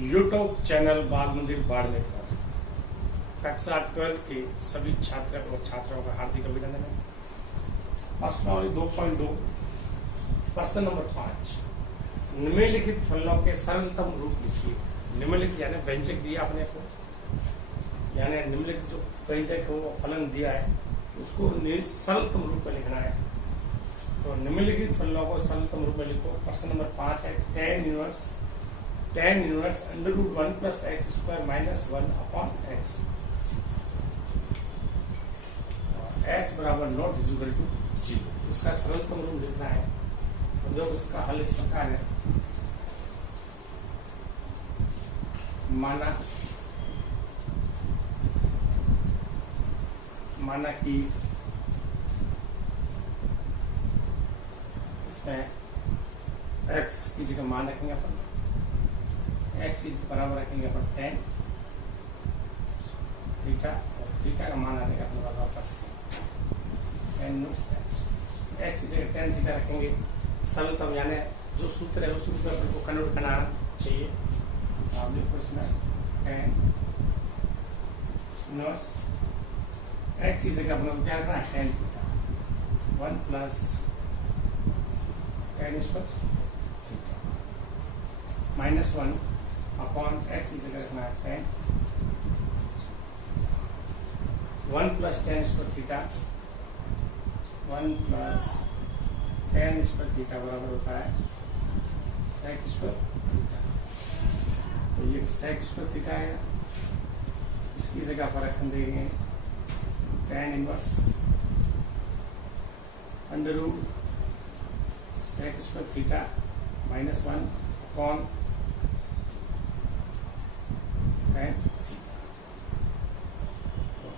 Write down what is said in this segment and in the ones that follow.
YouTube channel बाल मंदिर बाड़मेर पर कक्षा 12 के सभी छात्र और छात्राओं का हार्दिक अभिनंदन है। प्रश्नावली 2.2 प्रश्न नंबर 5 निम्नलिखित फलनों के सरलतम रूप लिखिए। निम्नलिखित यानी व्यंजक दिया अपने को, यानी निम्नलिखित जो व्यंजक हो फलन दिया है उसको सरलतम रूप में लिखना है। तो निम्नलिखित फलनों को सरलतम रूप में लिखो। प्रश्न नंबर 5 है tan inverse under root 1 plus X square minus 1 upon X. X बराबर नॉट इज इक्वल टू 0। इसका सरलतम रूप लिखना है। तो जो इसका हल इस प्रकार है, माना कि इसमें x की जगह मान रखेंगे अपन, x इज बराबर रखेंगे अपन tan थीटा, और थीटा का मान आने का अपने वापस tan इनवर्स x की जगह tan थीटा रखेंगे। सरलतम यानी जो सूत्र है उस सूत्र अपन को कन्वर्ट करना चाहिए। आप देखो इसमें tan इनवर्स x की जगह अपन क्या रखना है tan theta 1 plus tan square theta minus 1 upon x इसे रखना है tan 1 plus tan square theta 1 plus tan square theta बराबर होता है sec स्क्वायर थीटा। तो ये sec स्क्वायर थीटा है, इसकी जगह पर रख देंगे tan inverse under root sec square theta minus 1 upon tan theta.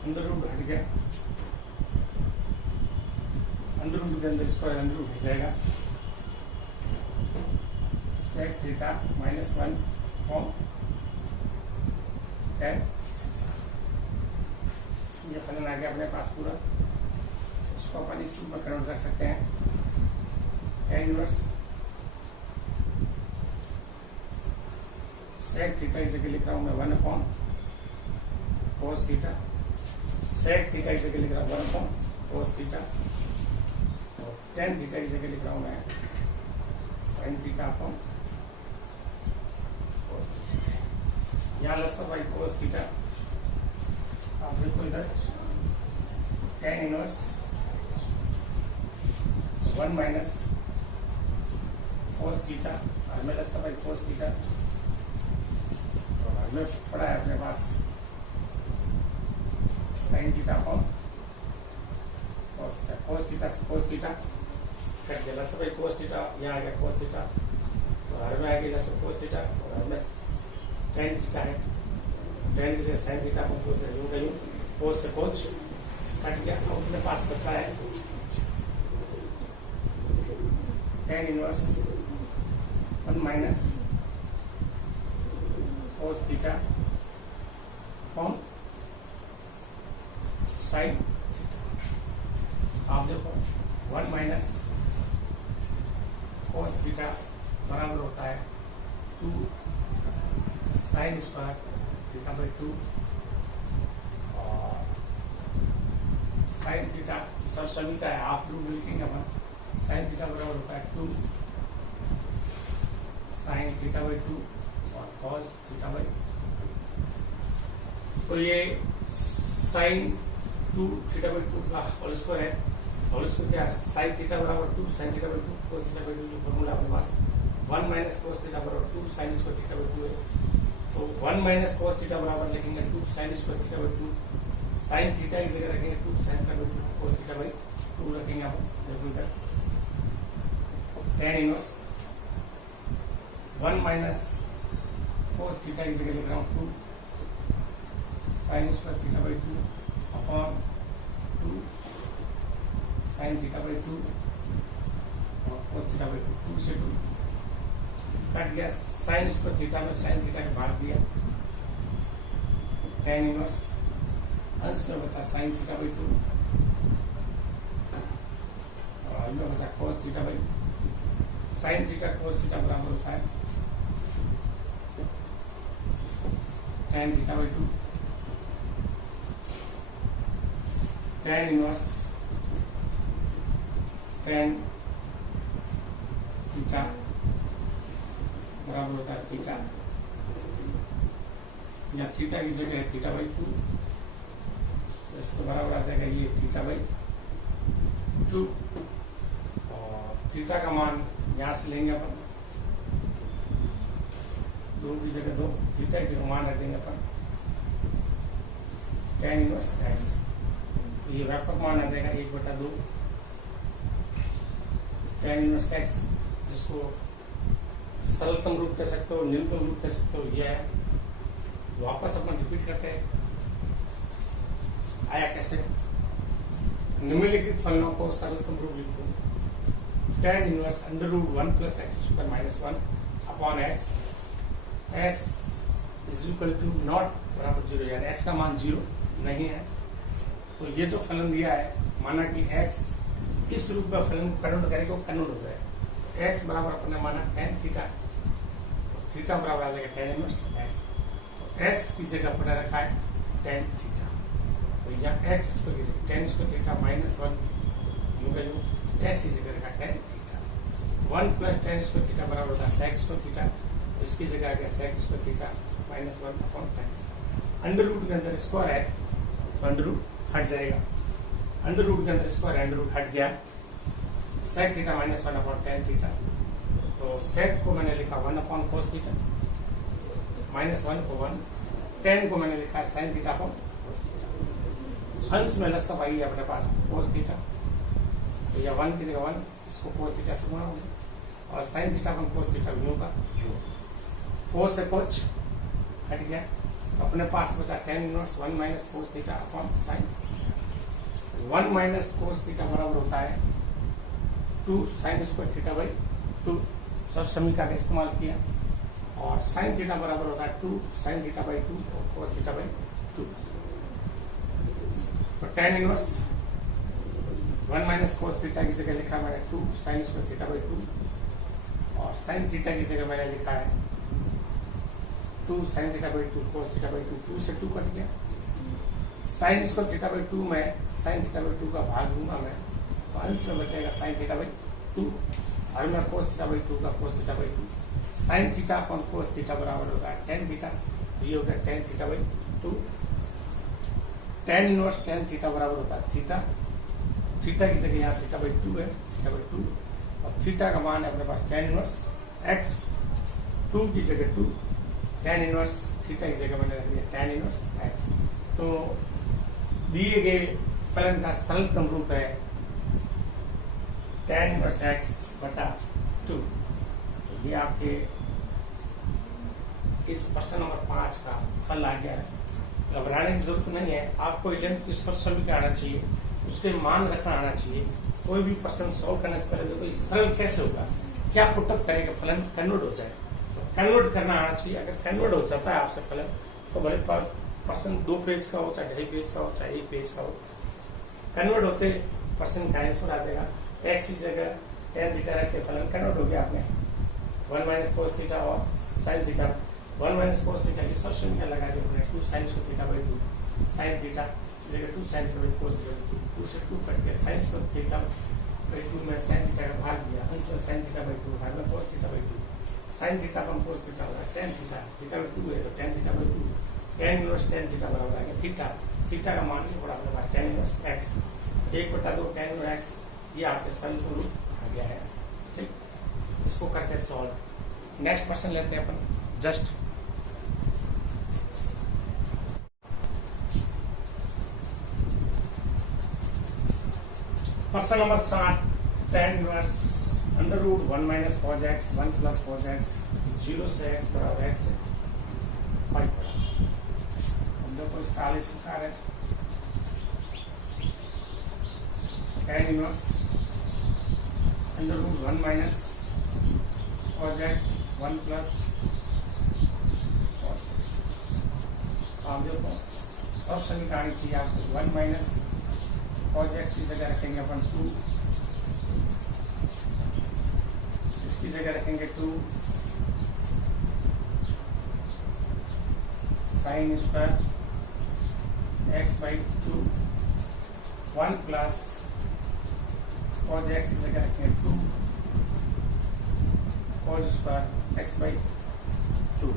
Under root हट गया, अंडर रूट के अंदर स्क्वायर अंडर रूट हट जाएगा। sec theta minus 1 upon tan theta. ये फलन आ गया अपने पास पूरा। इसको अपन इस रूप में कन्वर्ट कर सकते हैं। tan इनवर्स sec थीटा की जगह लिख रहा हूं मैं 1 upon cos theta, sec theta की जगह लिख रहा हूं 1 अपॉन cos थीटा, और tan थीटा की जगह लिख रहा हूं मैं sin theta upon cos theta. यहाँ लसा बाई cos थीटा। आप देखो इधर tan inverse 1 minus cos theta, और मैं लसा बाई cos थीटा में पड़ा है अपने पास sin theta upon cos theta से cos थीटा कट गया, लसा बाई cos थीटा, यहाँ आ गया cos थीटा, और हर में आ गया लसा cos थीटा, और हर में tan थीटा है, tan की जगह sin थीटा को cos से cos कट गया। अब अपने पास बचा है tan inverse 1 minus cos theta upon sin theta. आप देखो 1 माइनस cos थीटा बराबर होता है 2 sin स्क्वायर थीटा बाई 2, और sin थीटा सब सभी का है, आप रूट लिखेंगे अपन। sin थीटा बराबर होता है 2 sin थीटा बाई 2 और cos थीटा बाई। तो ये sin 2 थीटा बाई 2 का होल स्क्वायर है। होल स्क्वायर क्या है? sin थीटा बराबर 2 sin theta by 2 cos theta by 2। ये फॉर्मूला अपने पास 1 माइनस cos थीटा बराबर 2 sin स्क्वायर थीटा बाई 2 है। तो 1 माइनस cos थीटा बराबर लिखेंगे 2 sin square theta by 2। sin theta की जगह रखेंगे 2 sin theta by 2 cos theta by 2 रखेंगे आप। देखो इधर tan inverse 1 minus cos theta की जगह लिख रहा हूँ 2 sin square theta by 2 upon 2 sin theta by 2 और cos थीटा बाई 2 से 2 कट गया। sin स्क्वायर थीटा में sin थीटा के भाग दिया, tan इनवर्स अंश में बचा sin थीटा बाई 2 और अंश में बचा cos theta by sin theta cos theta बराबर होता है tan theta by 2, tan inverse tan theta बराबर होता है थीटा, या थीटा की जगह है थीटा बाई 2, तो इसको बराबर आ जाएगा ये थीटा बाई 2, और थीटा का मान यहाँ से लेंगे अपन 2 की जगह 2, थीटा की जगह मान रख देंगे अपन tan इनवर्स x, तो ये व्यापक मान आ जाएगा 1/2 tan इनवर्स x, जिसको सरलतम रूप कह सकते हो, न्यूनतम रूप कह सकते हो, यह है। वापस अपन रिपीट करते हैं, आया कैसे? निम्नलिखित फलनों को सरलतम रूप लिखो, tan inverse √1 + x² - 1 upon x, x = not बराबर 0, यानी x का मान 0 नहीं है। तो ये जो फलन दिया है, माना कि x इस रूप में फलन कन्वर्ट करेगा, कन्वर्ट हो जाए। x बराबर अपने माना tan थीटा, थीटा बराबर आ जाएगा tan इनवर्स x, तो x की जगह अपने रखा है tan थीटा, तो यहाँ x स्क्वायर की जगह tan स्क्वायर थीटा -1 यूं x की जगह रखा tan theta, 1 + tan square theta बराबर होता है sec स्क्वायर थीटा, तो इसकी जगह आ गया sec square theta -1 upon tan। Under root के अंदर स्क्वायर है तो अंडर रूट हट जाएगा, अंडर रूट के अंदर स्क्वायर है, अंडर रूट हट गया, sec theta -1 upon tan theta, तो sec को मैंने लिखा 1 अपॉन cos थीटा, -1 को 1, tan को मैंने लिखा sin theta upon cos theta. अंश में लसता पाई है अपने पास cos थीटा, तो यह 1 की जगह 1, इसको cos थीटा से गुणा होगा, और sin theta upon cos theta भी होगा, cos से कुछ हट गया, अपने पास बचा tan inverse 1 - cos theta upon sin, 1 - cos theta बराबर होता है 2 sin स्क्वायर थीटा बाई 2, सब समीकरण का इस्तेमाल किया, और sin थीटा बराबर होता है 2 sin थीटा बाई 2 और cos थीटा बाई 2, तो tan इनवर्स 1 - cos थीटा की जगह लिखा मैंने 2 sin स्क्वायर थीटा बाई 2, और sin थीटा की जगह मैंने लिखा है 2 sin theta by 2 cos theta by 2, 2 से 2 कट गया, sin स्क्वायर थीटा बाई 2 में sin थीटा बाई 2 का भाग दूंगा मैं, तो अंश में बचेगा sin थीटा बाई 2, और मैं cos थीटा बाई 2 का cos theta by 2, sin theta upon cos theta बराबर होगा tan थीटा, ये हो गया tan theta by 2, tan inverse tan theta बराबर होता है थीटा, थीटा की जगह यहाँ थीटा बाई 2 है, थीटा बाई 2, और थीटा का मान है अपने पास tan इनवर्स x, 2 की जगह 2, tan इनवर्स थीटा की जगह मैंने रख दिया tan इनवर्स x। तो दिए गए फलन का सरलतम रूप है tan इनवर्स x बटा 2। तो ये आपके इस प्रश्न नंबर 5 का फल आ गया है। घबराने की जरूरत नहीं है, आपको 11th की समीकरण आना चाहिए, उसके मान रखना आना चाहिए। कोई भी प्रश्न सॉल्व करने से पहले तो सरल कैसे होगा, क्या पुटअप करेगा फलन कन्वर्ट हो जाए, कन्वर्ट करना आना चाहिए। अगर कन्वर्ट हो जाता है आपसे फलन, तो भले पर्सन 2 पेज का हो, चाहे 2.5 पेज का हो, चाहे 1 पेज का हो, कन्वर्ट होते पर्सन का आंसर आ जाएगा। x की जगह tan थीटा रख के फलन कन्वर्ट हो गया आपने 1 - cos थीटा और sin थीटा, 1 - cos थीटा की सब समीकरण लगा दिया हमने 2 sin square theta by 2 sin theta की जगह 2 sin theta by cos theta, 2 से 2 कट गया, sin स्क्वायर थीटा बाई 2 में sin थीटा का भाग दिया, अंश में sin थीटा बाई 2 भाग में cos theta by 2, sin theta come cos theta होगा tan थीटा, थीटा बाई 2 है तो tan theta by 2, tan inverse tan theta बराबर आ गया थीटा, थीटा का मान नहीं पड़ा अपने पास tan inverse x, 1/2 tan inverse x, ये आपके सरल रूप आ गया है। ठीक, इसको करते हैं सॉल्व। नेक्स्ट क्वेश्चन लेते हैं अपन just question number 7, tan inverse √1 - cos x 1 + cos x 0 से x बराबर x है 5 बराबर। हम देखो इसका आलिस प्रकार है tan inverse √1 - cos x 1 + cos x। हम देखो सब समीकरण चाहिए आपको, 1 - cos x की जगह रखेंगे अपन 2, इसकी जगह रखेंगे 2 sin sign square X by 2 1 plus cos X की जगह रखेंगे 2 कॉज स्क्वायर एक्स बाई 2।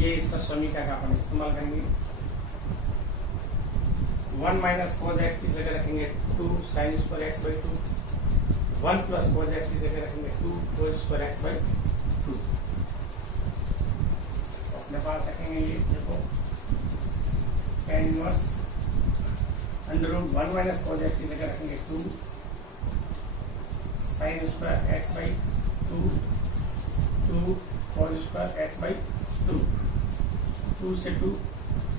ये इस समीकरण का अपन इस्तेमाल करेंगे। 1 माइनस कॉज एक्स की जगह रखेंगे 2 sine square X by 2 1 plus cos X की जगह रखेंगे 2 कॉज स्क्वायर एक्स बाई 2। अपने पास रखेंगे ये देखो tan inverse under root 1 minus cos X की जगह रखेंगे 2 sine square X by 2 2 cos square X by 2 2 से 2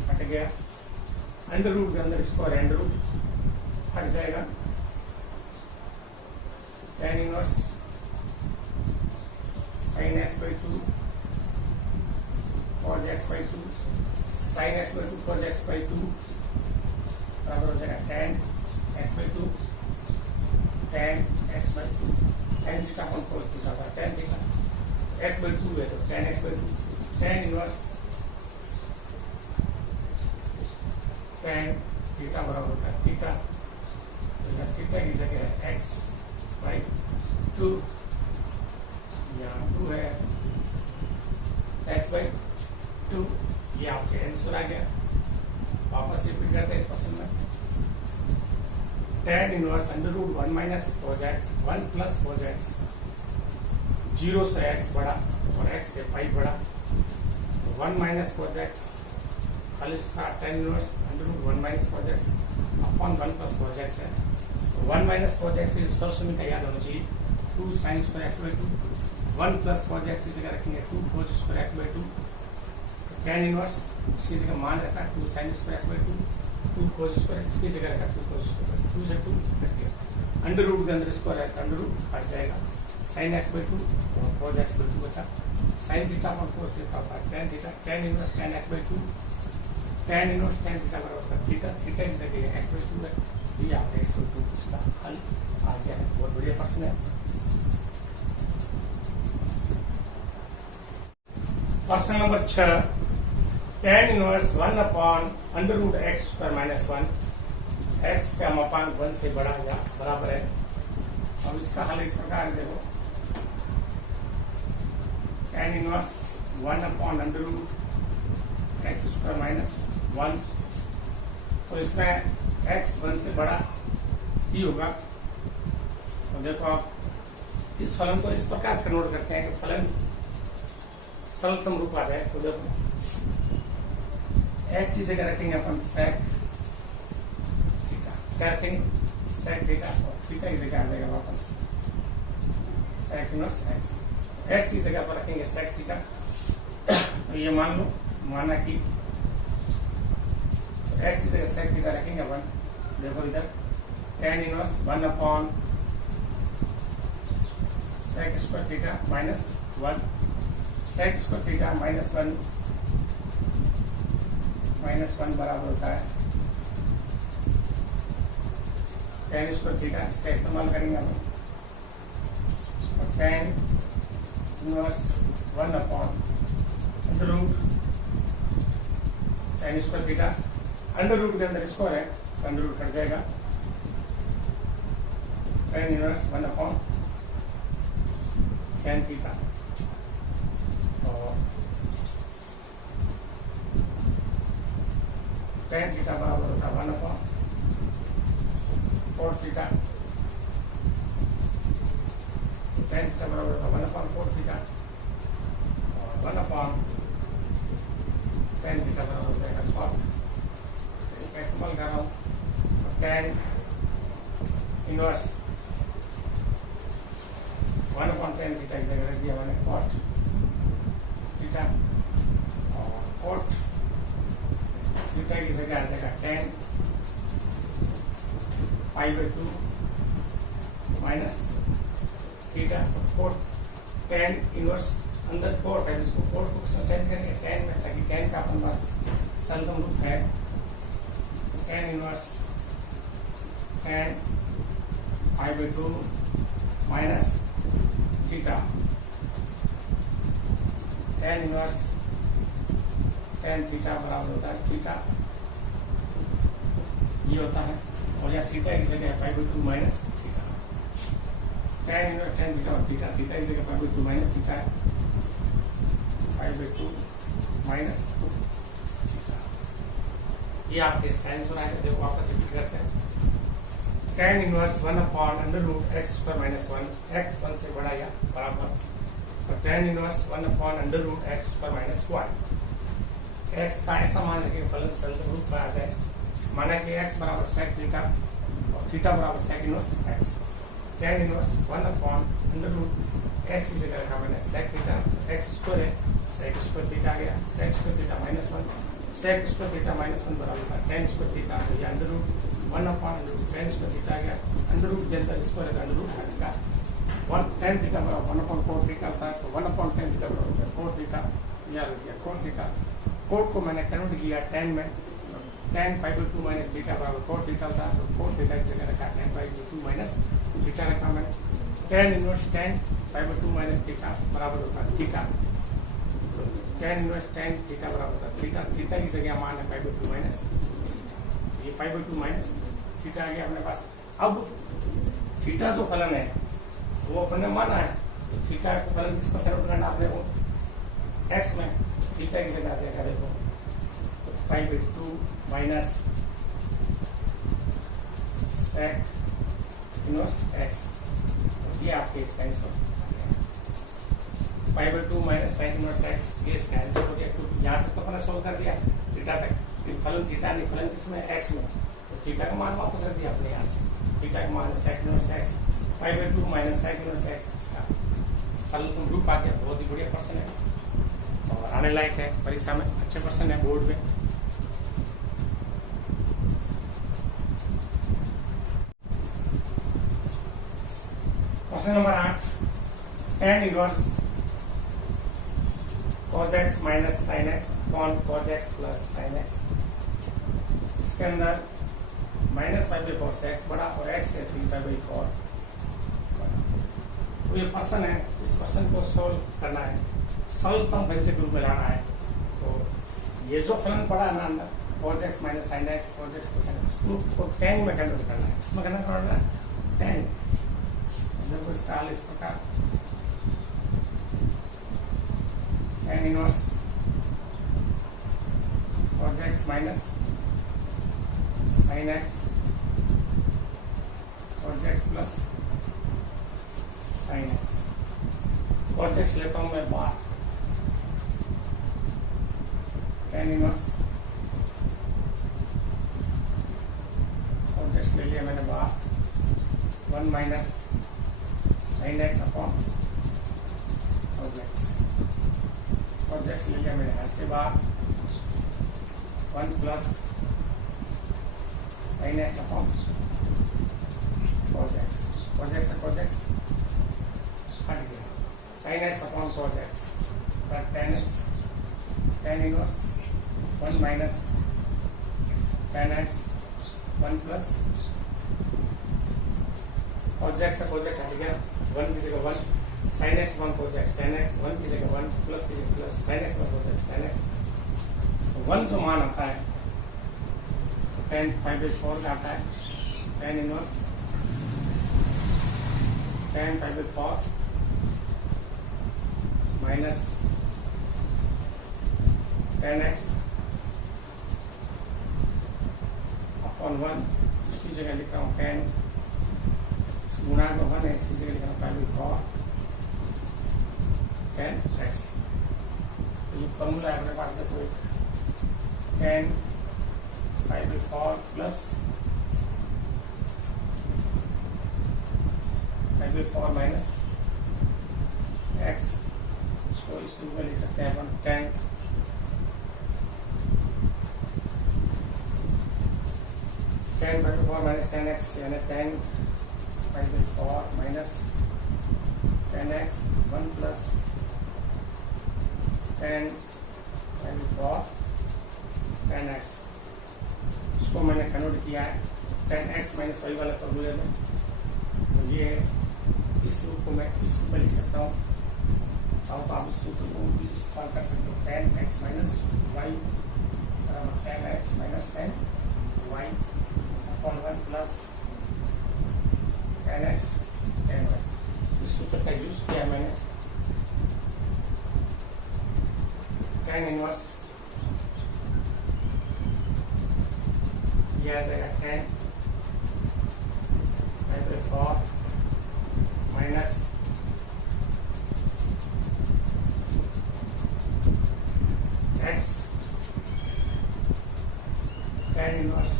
हट गया, अंडर रूट के अंदर स्क्वायर अंडर रूट हट जाएगा। tan inverse sine x by 2 cos x by 2 sine x by 2 cos x by 2 बराबर हो जाएगा tan x by 2 tan x by 2 sine theta कौन कॉस थीटा था tan थीटा एक्स बाई 2 है तो tan x by 2 tan inverse tan theta बराबर होता है थीटा, थीटा की जगह है एक्स बाई 2, यहाँ 2 है एक्स बाई 2, ये आपके आंसर आ गया। वापस रिपीट करते हैं इस क्वेश्चन में। tan inverse under root 1 minus cos X 1 plus cos X 0 से x बड़ा और x से पाई बड़ा 1 minus cos X whole square tan inverse under root 1 minus cos X upon 1 plus cos X है। 1 माइनस कॉज एक्स इस समीकरण का याद होना चाहिए 2 sine square X by 2 1 plus cos X की जगह रखेंगे 2 cos square X by 2 tan inverse इसकी जगह मान रखा 2 sine square X by 2 2 cos square इसकी जगह रखा 2 कॉज स्क्वायर 2 से 2 हट गया, अंडर रूट के अंदर स्क्वायर है अंडर रूट हट जाएगा, साइन एक्स बाई 2 और कॉज एक्स बाई 2 बचा, साइन थीटा और कोस थीटा होता है tan theta tan inverse tan x by 2 tan inverse tan theta बराबर होता है थीटा, थीटा की जगह एक्स बाई 2 है, ये आपका एक्स बाई 2 इसका हल आ गया है। बहुत बढ़िया प्रश्न है। प्रश्न number 6 tan inverse 1 upon under root X square minus 1 X का मापांक 1 से बड़ा या बराबर है। अब इसका हल इस प्रकार देखो tan inverse 1 upon under root X square minus 1, तो इसमें x 1 से बड़ा ही होगा। तो देखो आप इस फलन को इस प्रकार कन्वर्ट करते हैं कि फलन सरलतम रूप आ जाए। तो देखो x की जगह रखेंगे अपन sec थीटा, क्या रखेंगे sec थीटा और थीटा की जगह आ जाएगा वापस sec इनवर्स x, x की जगह पर रखेंगे sec थीटा। तो ये मान लो माना कि x की जगह sec थीटा रखेंगे अपन, देखो इधर tan inverse 1 upon sec square theta minus 1 sec square theta minus 1 बराबर होता है tan स्क्वायर थीटा, इसका इस्तेमाल करेंगे हम और tan inverse 1 upon under root tan square theta, under root के अंदर स्क्वायर है तो अंडर रूट हट जाएगा, tan inverse 1 upon tan theta और tan थीटा बराबर होता है 1 upon cot theta, tan theta बराबर होता है 1 अपॉन cot थीटा और 1 अपॉन tan थीटा बराबर हो जाएगा cot। इसका इस्तेमाल कर रहा हूँ tan inverse 1 upon tan theta की जगह रख दिया मैंने cot थीटा और cot थीटा की जगह आ जाएगा tan pi by 2 minus theta cot tan inverse अंदर cot है जिसको cot को चेंज करेंगे tan में, ताकि tan का अपन पास सरलतम रूप है tan inverse tan pi by 2 minus theta tan inverse tan theta बराबर होता है थीटा, ये होता है, और यहाँ थीटा की जगह पाई by 2 minus theta, tan inverse tan theta और थीटा, थीटा की जगह पाई बाई 2 माइनस थीटा है, पाई बाई 2 माइनस थीटा। ये आपके इसका आंसर आएगा। देखो वापस रिपीट करते हैं, tan inverse 1 upon under root X square minus 1, X 1 से बड़ा या बराबर, और tan inverse 1 upon under root X square minus 1, X का ऐसा मान रखें फलन संदर्भ रूप में आ जाए, माना कि एक्स बराबर सेक थीटा और थीटा बराबर sec inverse X, tan inverse 1 upon under root X की जगह रखा मैंने सेक थीटा, एक्स स्क्वायर है सेक स्क्वायर थीटा आ गया, sec square theta minus 1, sec square theta minus 1 बराबर था tan स्क्वायर थीटा, ये under root 1 upon under root tan square theta आ गया, अंडर रूट के अंदर स्क्वायर है अंडर रूट हटेगा, 1 tan थीटा बराबर 1 अपॉन कोट थीटा होता है, तो 1 अपॉन tan थीटा बराबर कोट थीटा, याद रखिए कोट थीटा, कोट को मैंने कन्वर्ट किया tan में, tan pi by 2 minus theta बराबर कोट थीटा होता है, तो कोट थीटा की जगह रखा tan pi by 2 minus theta रखा मैंने, tan inverse tan pi by 2 minus theta बराबर होता है theta, tan inverse tan theta बराबर होता है थीटा, थीटा की जगह मान है पाई बाई 2 माइनस, ये पाई बाई 2 माइनस थीटा आ गया अपने पास। अब थीटा जो फलन है वो अपने माना है, तो थीटा का फलन किसका कन्वर्ट करना आपने को एक्स में, थीटा की जगह आ जाएगा देखो pi by 2 minus sec inverse X, ये आपके इसका answer, pi by 2 minus sec inverse X, ये इसका आंसर हो गया। यहाँ तक तो अपने सोल्व कर दिया थीटा तक, फलन थीटा नहीं फलन किसमें एक्स में, तो थीटा का मान वापस रख दिया अपने यहाँ से, थीटा का मान sec inverse X, pi by 2 minus sec inverse X, इसका सरल तुम रूप आ गया, बहुत ही बढ़िया पर्सन है और आने लायक है परीक्षा में, अच्छे पर्सन है बोर्ड में। Question number 8, tan inverse cos x minus sin x upon cos x plus sin x, इसके अंदर माइनस पाई बाई 4 से x बड़ा और x से 3 पाई बाई 4, तो ये पर्सन है, इस पर्सन को सोल्व करना है, सरलतम व्यंजक रूप में लाना है, तो ये जो फलन पड़ा है ना अंदर cos x minus sin x cos x plus sin x को tan में कन्वर्ट करना है, इसमें करना पड़ना है tan, देखो इसका हल इस प्रकार, tan inverse cos x minus sin x cos x plus sin x, cos x लेता हूं मैं बाहर, tan इनवर्स cos x ले लिया मैंने बाहर, 1 minus sin x upon cos x, cos x ले लिया मैंने हर से बाहर, 1 plus sin x upon cos x, cos x से cos x हट गया, sin x upon cos x, पर tan x, tan inverse 1 minus tan x 1 plus cos x से cos x हट गया, 1 की जगह 1 sin x 1 cos x tan x, 1 की जगह 1 प्लस की जगह plus sin x 1 cos x tan x, 1 जो मान आता है tan पाई बाई 4 का आता है, tan inverse tan pi by 4 minus tan x upon 1, इसकी जगह लिख रहा हूँ tan, गुणा में 1 है, इसकी जगह लिख रहा हूँ पाई बाई 4 tan x, तो ये फॉर्मूला है अपने पास, देखो tan pi by 4 plus pi by 4 minus x, इसको इस रूप में लिख सकते हैं अपन tan pi by 4 minus tan x, यानी tan pi by 4 minus tan x 1 plus tan pi by 4 tan x, इसको मैंने कन्वर्ट किया है tan x माइनस वाई वाले फॉर्मूले में, तो ये इस रूप को मैं इस रूप में लिख सकता हूँ चाहो तो आप इस सूत्र को भी इस्तेमाल कर सकते हो। 10x माइनस वाई बराबर 10x minus 10y upon 1 plus 10x 10y। इस सूत्र का यूज किया मैंने। tan इनवर्स यह आ जाएगा 10 by 4 minus x tan inverse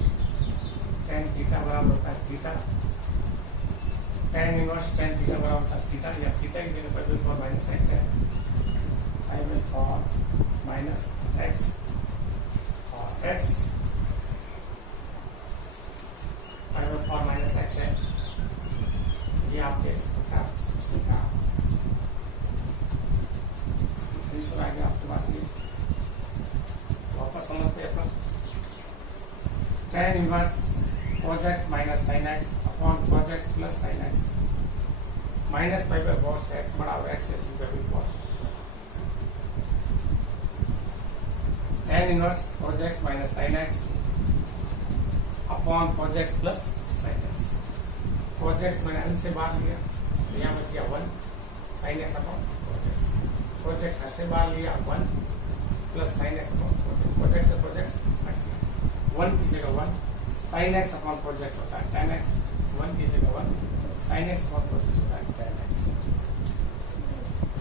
tan theta बराबर होता है theta. tan inverse tan theta बराबर होता है थीटा, या थीटा की जगह पर 4 माइनस x है। 4 माइनस x और x 4 माइनस x है। ये आपके इस प्रकार सीखा आ गया आपके पास। ये वापस समझते हैं अपन। tan inverse cos x minus sin x upon cos x plus sin x minus pi by 4 से x बराबर x से 3/4। tan inverse cos x minus sin x upon cos x plus sin x। cos x मैंने n से बाहर लिया तो यहाँ बच गया 1 sin x upon cos x। cos x से बाहर लिया 1 plus sin x upon cos x से cos x हट गया। 1 की जगह 1 sin x upon cos x होता है tan x। 1 की जगह 1 sin x upon cos x होता है tan x।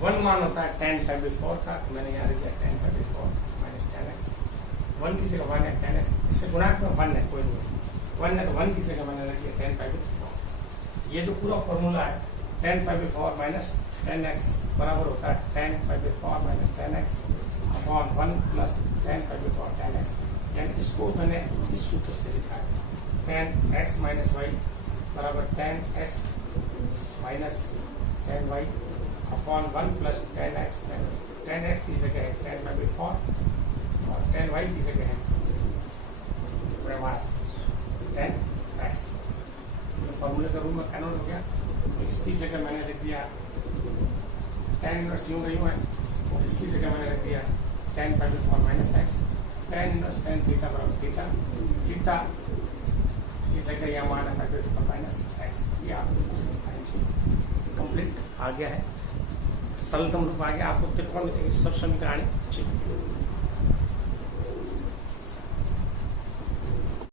1 मान होता है tan by 4 का, तो मैंने यहाँ लिखा tan by 4 minus tan x। 1 की जगह 1 है tan x, इससे गुणात्मक 1 है, कोई नहीं 1 है तो 1 की जगह मैंने रख दिया tan by 4। ये जो पूरा फॉर्मूला है tan by 4 minus tan x बराबर होता है tan by 4 minus tan x upon 1 plus tan by 4 tan x। यानी इसको मैंने इस सूत्र से लिखा है tan x माइनस y बराबर tan x minus tan y upon 1 plus tan x। tan x की जगह है tan by 4 और tan y की जगह है प्रवास tan x। फॉर्मूले का रूप में कैनोट हो गया, तो इसकी जगह मैंने लिख दिया tan इनवर्स यूं गई है, और इसकी जगह मैंने लिख दिया tan by 4 minus x। tan inverse tan theta बराबर थीटा, थीटा की जगह यहाँ मान है by 4 माइनस x। ये आपको कंप्लीट आ गया है, सरलतम रूप आ गया। आपको त्रिकोणमिति की सब समीकरण